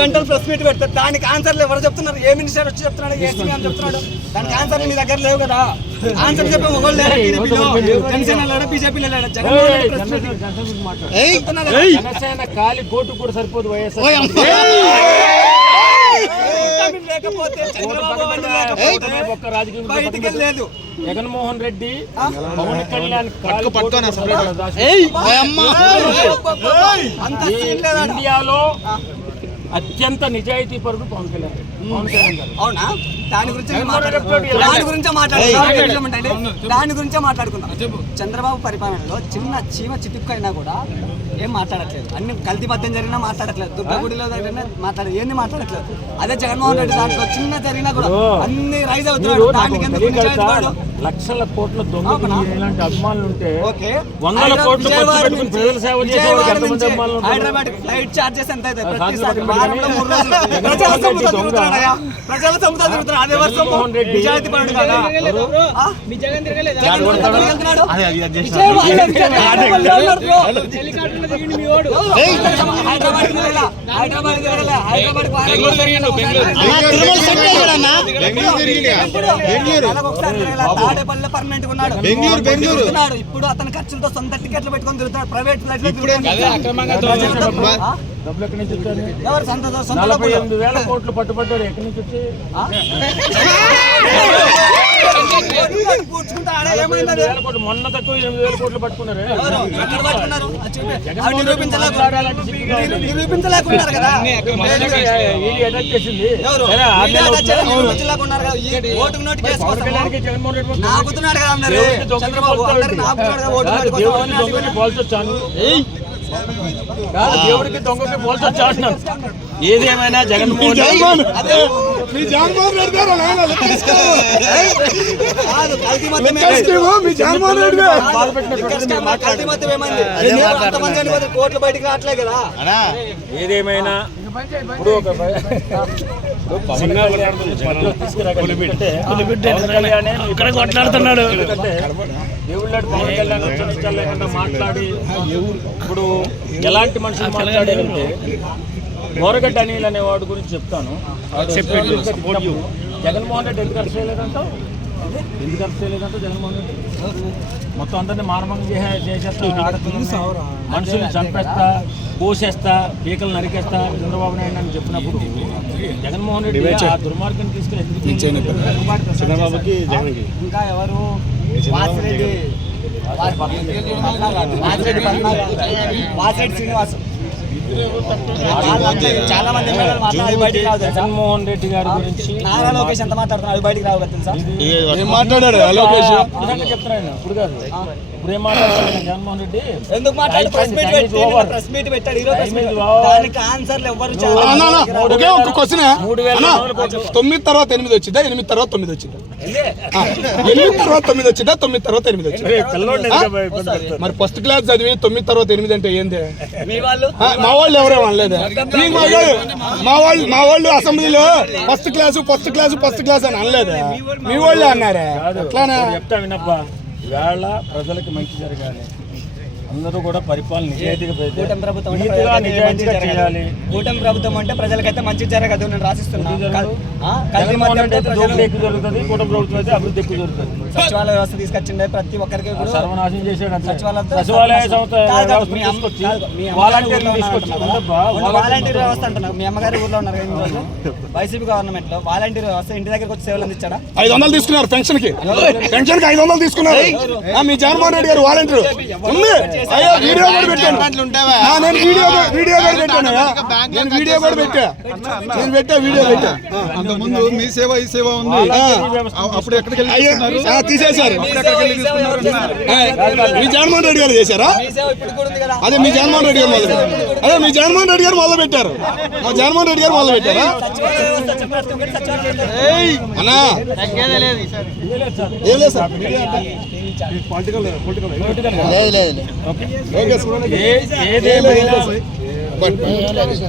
గంటలు press meet పెడతారు, దానికి ఆన్సర్లు ఎవరు చెప్తున్నారు? ఏ మినిస్టర్ వచ్చి చెప్తున్నాడు, ఏ సీఎం చెప్తున్నాడు? దానికి ఆన్సర్లు మీ దగ్గర లేవు కదా. ఆన్సర్ చెప్పే ఒకళ్ళు లేరు, టీడీపీలో జనసేన లేడు, బీజేపీలో లేడు. జనసేన ఖాళీ కోర్టు కూడా సరిపోదు. వైఎస్ఆర్ ఒక్క రాజకీయం లేదు. జగన్మోహన్ రెడ్డి, పవన్ కళ్యాణ్ ఇండియాలో అత్యంత నిజాయితీ పరుడు పవన్ కళ్యాణ్. అవునా? దాని గురించే మాట్లాడుకుందాం. చంద్రబాబు పరిపాలనలో చిన్న చీమ చిటుక్కు అయినా కూడా ఏం మాట్లాడట్లేదు. అన్ని కల్తీ పద్యం జరిగినా మాట్లాడట్లేదు, దుర్గగుడిలో జరిగినా మాట్లాడలేదు, ఏంది మాట్లాడట్లేదు. అదే జగన్మోహన్ రెడ్డి దాంట్లో చిన్న జరిగినా కూడా అన్ని రైజ్ అవుతున్నాడు. దానికి ఎందుకు లక్షల కోట్ల దొంగ అభిమానులు ఉంటే వందల కోట్ల ప్రజల సేవ చేసే హైదరాబాద్ ఫ్లైట్ చార్జెస్ ఎంత అయితే ప్రజల సముద్రం తిరుగుతాడు. అదే వర్షం నిజాయితీ పరుడు కదా. తాడేపల్లి పర్మనెంట్ ఉన్నాడు, ఇప్పుడు అతని ఖర్చులతో సొంత టికెట్లు పెట్టుకొని తిరుగుతాడు. ప్రైవేట్ ఫ్లైట్ ఎవరు 48,000 కోట్లు పట్టుబడ్డాడు. ఎక్కడి నుంచి వచ్చి మొన్న తక్కువ 8,000 కోట్లు పట్టుకున్నారు. నిరూపించలేకున్నారు కదా. నాకుతున్నాడు దేవుడికి దొంగకి పోల్చొచ్చు అంటున్నాను. ఏదేమైనా జగన్మోహన్ రెడ్డి కోట్లు బయటికి రావట్లే కదా. ఏదేమైనా ఇప్పుడు ఒక కొట్లాడుతున్నాడు. దేవుళ్ళ పవన్ కళ్యాణ్ లేకుండా మాట్లాడి ఇప్పుడు ఎలాంటి మనుషులు మాట్లాడారంటే గోరగడ్డ అనిల్ అనే వాడి గురించి చెప్తాను. జగన్మోహన్ రెడ్డి ఎందుకు అరెస్ట్ చేయలేదంటావు? ఎందుకు అరెస్ట్ చేయలేదంటావు? జగన్మోహన్ రెడ్డి మొత్తం అందరినీ మానవంగా చేసేస్తా, ఆడుతున్నా, మనుషుల్ని చంపేస్తా, కోసేస్తా, పీకలు నరికేస్తా చంద్రబాబు నాయుడు అని చెప్పినప్పుడు జగన్మోహన్ రెడ్డి ఆ దుర్మార్గం తీసుకుని చంద్రబాబుకి జగన్కి ఇంకా ఎవరు వాసిరెడ్డి శ్రీనివాస్ చాలా మంది జగన్మోహన్ రెడ్డి గారి గురించి నారా లోకేష్ ఎంత మాట్లాడుతున్నారు, అవి బయటికి రావు కదా తెలుసా? మాట్లాడాడు చెప్తున్నాను ఇప్పుడు కాదు, ఇప్పుడు ఏం మాట్లాడుతున్నాడు జగన్మోహన్ రెడ్డి? ఎందుకు మాట్లాడు? ప్రెస్ మీట్ పెట్టాడు. దానికి ఆన్సర్లు ఎవరు? ఒకే ఒక్క క్వశ్చన్, 9 తర్వాత 8 వచ్చిందా, 8 తర్వాత 9 వచ్చిందా, 8 తర్వాత 9 వచ్చిందా, 9 తర్వాత 8 వచ్చిందా? మరి ఫస్ట్ క్లాస్ చదివి 9 తర్వాత 8 అంటే ఏంది? మా వాళ్ళు ఎవరేమో అనలేదు. మా వాళ్ళు అసెంబ్లీలో ఫస్ట్ క్లాస్ అని అనలేదు. మీ వాళ్ళు అన్నారా? చెప్తా వినబ్బా, ఇవాళ ప్రజలకి మంచి జరగాలి, అందరూ కూడా పరిపాలన నిజాయితీగా చేయాలి. కూటమి ప్రభుత్వం అంటే ప్రజలకైతే మంచి జరగదు నేను రాసిస్తున్నాను. ఎక్కువ జరుగుతుంది, కూటమి ప్రభుత్వం అయితే అభివృద్ధి ఎక్కువ జరుగుతుంది. సచివాలయ వ్యవస్థ తీసుకొచ్చిండే ప్రతి ఒక్కరికి సర్వనాశనం చేసాడు. సచివాలయ వాలంటీర్ వ్యవస్థ అంటున్నారు. మీ అమ్మగారి ఊర్లో ఉన్నారు వైసీపీ గవర్నమెంట్ లో వాలంటీర్ వ్యవస్థ ఇంటి దగ్గరకు వచ్చి సేవలు అందించాడా? 500 తీసుకున్నారు పెన్షన్ కి 500 తీసుకున్నారు. మీ జగన్మోహన్ రెడ్డి గారు వాలంటీర్ వీడియో కూడా పెట్టాను. నేను వీడియో కూడా పెట్టా. అంతకుముందు మీ సేవ ఈ సేవ ఉంది, అప్పుడు ఎక్కడికి తీసేశారు. మీ జగన్మోహన్ రెడ్డి గారు చేశారా? అదే మీ జగన్మోహన్ రెడ్డి గారు మొదలు పెట్టారు. మా జగన్మోహన్ రెడ్డి గారు మొదలు పెట్టారా? అన్నా ఏం లేదు సార్, పొలిటికల్